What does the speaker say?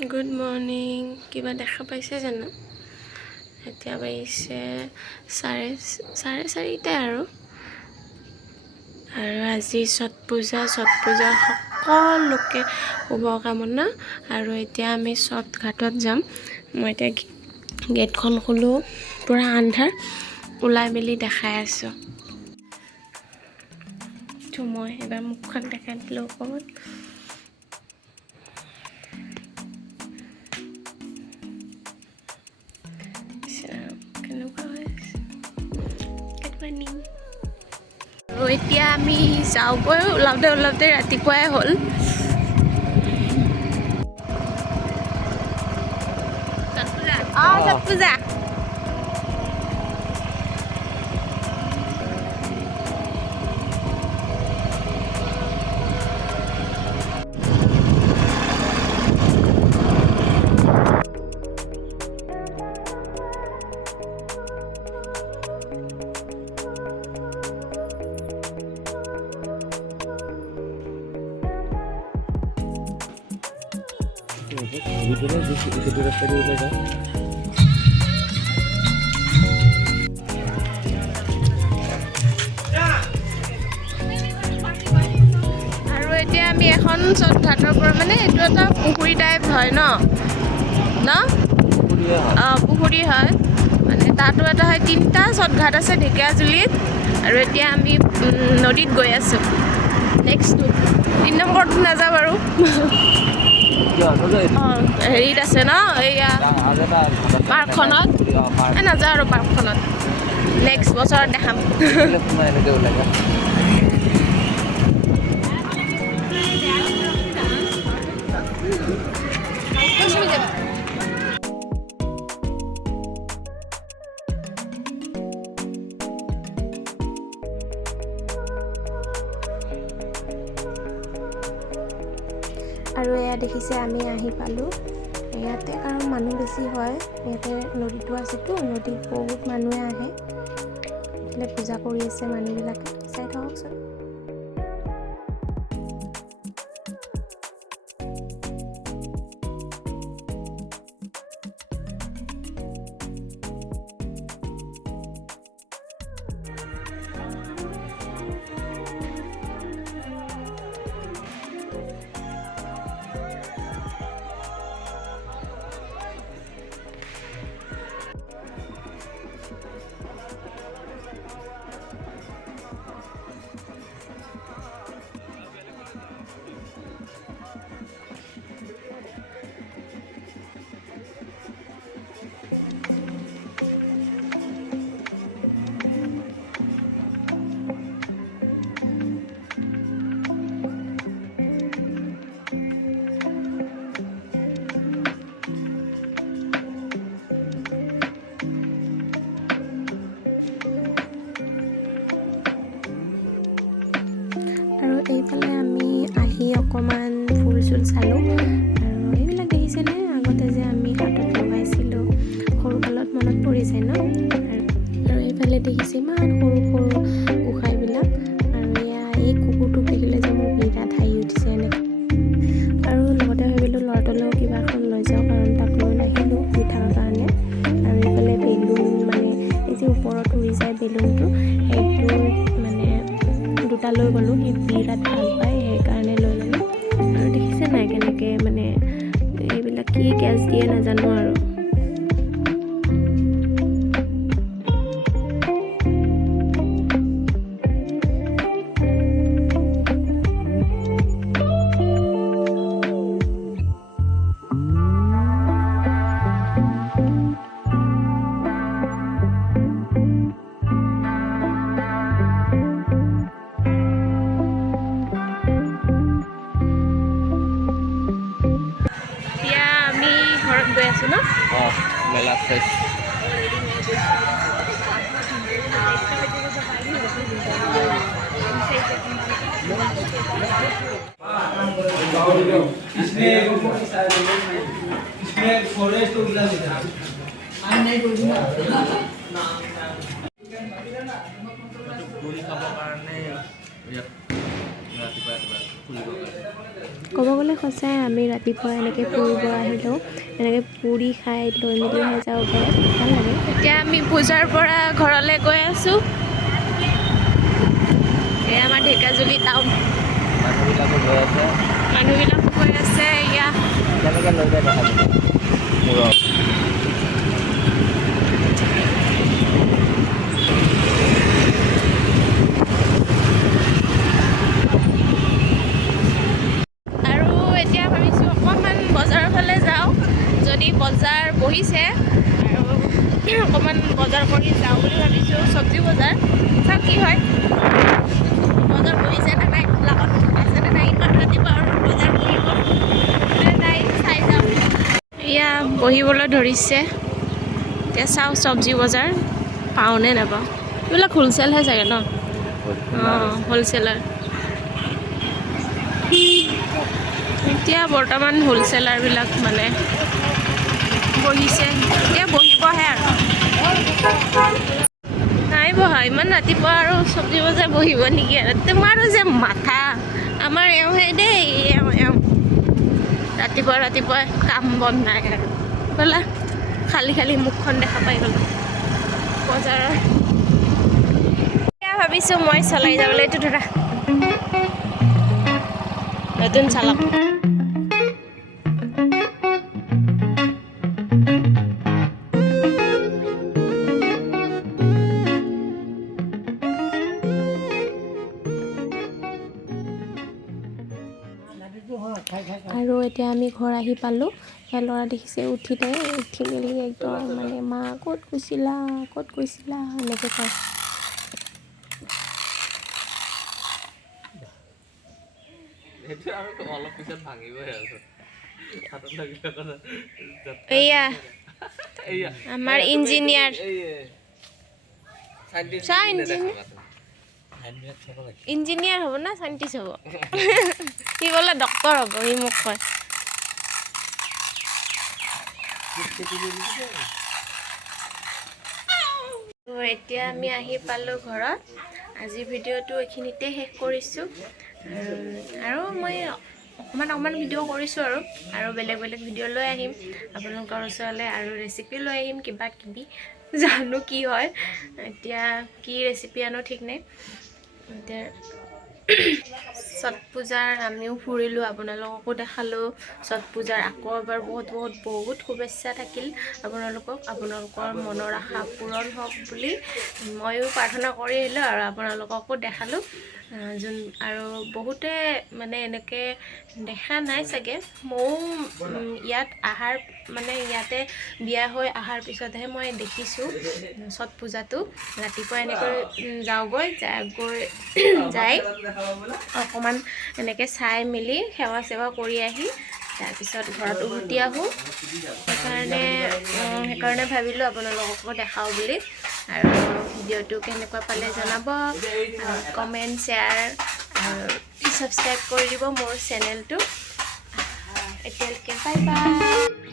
Good morning. কিবা দেখা পাইছে জানো? এতিয়া পাইছে চাৰে চাৰিটা আৰু আজি ছট পূজাৰ সকলোকে শুভকামনা। আৰু এতিয়া আমি ছট ঘাটত যাম। মই এতিয়া গেটখন খুলো, পুৰা আন্ধাৰ, ওলাই মেলি দেখাই আছো। মই এবাৰ মুখখন দেখাই দিলোঁ অকণমান। আৰু এতিয়া আমি যাওঁগৈ, ওলাওঁতে ৰাতিপুৱাই হ'ল। ছট পূজা আৰু এতিয়া আমি এখন ছট ঘাটৰ পৰা, মানে এইটো এটা পুখুৰী টাইপ হয় ন? পুখুৰী হয়, মানে তাতো এটা হয়। 3টা ছট ঘাট আছে ঢেকীয়াজুলিত। আৰু এতিয়া আমি নদীত গৈ আছো। নেক্সটটো 3 নম্বৰটো নাযাওঁ বাৰু। হেৰিত আছে ন, এইয়া পাৰ্কখনত। নাযাওঁ আৰু পাৰ্কখনত, নেক্সট বছৰত দেখাম। আৰু এয়া দেখিছে আমি আহি পালোঁ ইয়াতে। আৰু মানুহ বেছি হয় ইয়াতে, নদীটো আছেতো, নদীত বহুত মানুহে আহে। এইফালে পূজা কৰি আছে মানুহবিলাকে, চাই থাককচোন। আৰু এইফালে আমি আহি অকণমান ফুল চুল চালোঁ। আৰু এইবিলাক দেখিছেনে, আগতে যে আমি হাতত লগাইছিলোঁ, সৰুকালত মনত পৰি যায় ন? আৰু এইফালে দেখিছে ইমান সৰু সৰু গোঁসাইবিলাক। আৰু এয়া এই কুকুৰটোক দেখিলে যে মোৰ বিৰাট হাঁহি উঠিছে এনেকৈ। আৰু লগতে ভাবিলোঁ ল'ৰাটোলৈও কিবা এখন লৈ যাওঁ, কাৰণ তাক লৈ নাহিলোঁ শুই থকাৰ কাৰণে। আৰু এইফালে বেলুন, মানে এই যে ওপৰত উৰি যায় বেলুনটো, সেইটো মানে 2টা লৈ গ'লোঁ। সি বিৰাট ভাল পায়, সেইকাৰণে লৈ ল'লোঁ। আৰু দেখিছে নাই কেনেকৈ, মানে এইবিলাক কি কেছ দিয়ে নাজানো আৰু। গৈ আছো ন? মেলা ফ্ৰেছ। পুৰি খাবৰ কাৰণে ৰাতিপুৱা ফুৰিব ক'ব গ'লে সঁচাই আমি ৰাতিপুৱা এনেকৈ ফুৰিব আহিলেও এনেকৈ পুৰি খাই লৈ মেলিহে যাওঁ ঘৰত, ভাল লাগে। এতিয়া আমি পূজাৰ পৰা ঘৰলৈ গৈ আছোঁ। এয়া আমাৰ ঢেকাজুলি টাউন। মানুহবিলাকো গৈ আছে এয়া। আৰু এতিয়া ভাবিছোঁ অকণমান বজাৰৰ ফালে যাওঁ, যদি বজাৰ বহিছে আৰু অকণমান বজাৰ কৰি যাওঁ বুলি ভাবিছোঁ, চব্জি বজাৰ। চাওঁ কি হয়, বজাৰ বহিছে নে নাই, গোলাঘাট আছে নে নাই, ইমান ৰাতিপুৱা আৰু বজাৰ বহিব নে নাই চাই যাওঁ। এয়া বহিবলৈ ধৰিছে, এতিয়া চাওঁ চব্জি বজাৰ পাওঁনে নাপাওঁ। এইবিলাক হোলচেলহে চাগে ন? অঁ, হোলচেলাৰ। এতিয়া বৰ্তমান হোলচেলাৰবিলাক মানে বহিছে, এতিয়া বহিবহে আৰু নাই বহা। ইমান ৰাতিপুৱা আৰু চব্জি বজাৰ বহিব নেকি আৰু, তোমাৰো যে মাথা। আমাৰ এওঁহে দেই, এওঁ ৰাতিপুৱা ৰাতিপুৱা কাম বন নাই আৰু ব'লা, খালী খালী মুখখন দেখা পাই গ'লো বজাৰৰ। এতিয়া ভাবিছোঁ মই চলাই যাবলৈ, এইটো ধৰা নতুন চালক। আৰু এতিয়া আমি ঘৰ আহি পালোঁ। সেয়া ল'ৰা দেখিছে উঠিলে, উঠি মেলি একদম মানে মা ক'ত গৈছিলা ক'ত গৈছিলা এনেকৈ কয়। এয়া আমাৰ ইঞ্জিনিয়াৰ, ইঞ্জিনিয়াৰ হ'ব না চাইণ্টিষ্ট হ'ব? সি বোলে ডক্তৰ হ'ব, সি মোক কয়। এতিয়া আমি আহি পালোঁ ঘৰত। আজিৰ ভিডিঅ'টো এইখিনিতে শেষ কৰিছোঁ। আৰু মই অকণমান ভিডিঅ' কৰিছোঁ আৰু বেলেগ বেলেগ ভিডিঅ' লৈ আহিম আপোনালোকৰ ওচৰলৈ, আৰু ৰেচিপি লৈ আহিম কিবা কিবি, জানো কি হয়। এতিয়া কি ৰেচিপি আনো ঠিক নাই। এতিয়া ছট পূজাৰ আমিও ফুৰিলোঁ, আপোনালোককো দেখালোঁ। ছট পূজাৰ আকৌ এবাৰ বহুত শুভেচ্ছা থাকিল আপোনালোকক। আপোনালোকৰ মনৰ আশা পূৰণ হওক বুলি ময়ো প্ৰাৰ্থনা কৰি আহিলোঁ, আৰু আপোনালোককো দেখালোঁ। আৰু বহুতে মানে এনেকৈ দেখা নাই চাগে, ময়ো ইয়াত অহাৰ মানে ইয়াতে বিয়া হৈ অহাৰ পিছতহে মই দেখিছোঁ ছট পূজাটো। ৰাতিপুৱা এনেকৈ যাওঁগৈ, যাই অকণমান এনেকৈ চাই মেলি সেৱা চেৱা কৰি আহি তাৰপিছত ঘৰত উভতি আহোঁ। সেইকাৰণে ভাবিলোঁ আপোনালোককো দেখাওঁ বুলি। আৰু ভিডিঅ'টো কেনেকুৱা পালে জনাব, কমেণ্ট শ্বেয়াৰ আৰু ছাবস্ক্ৰাইব কৰি দিব মোৰ চেনেলটো। এতিয়ালৈকে বাই বাই।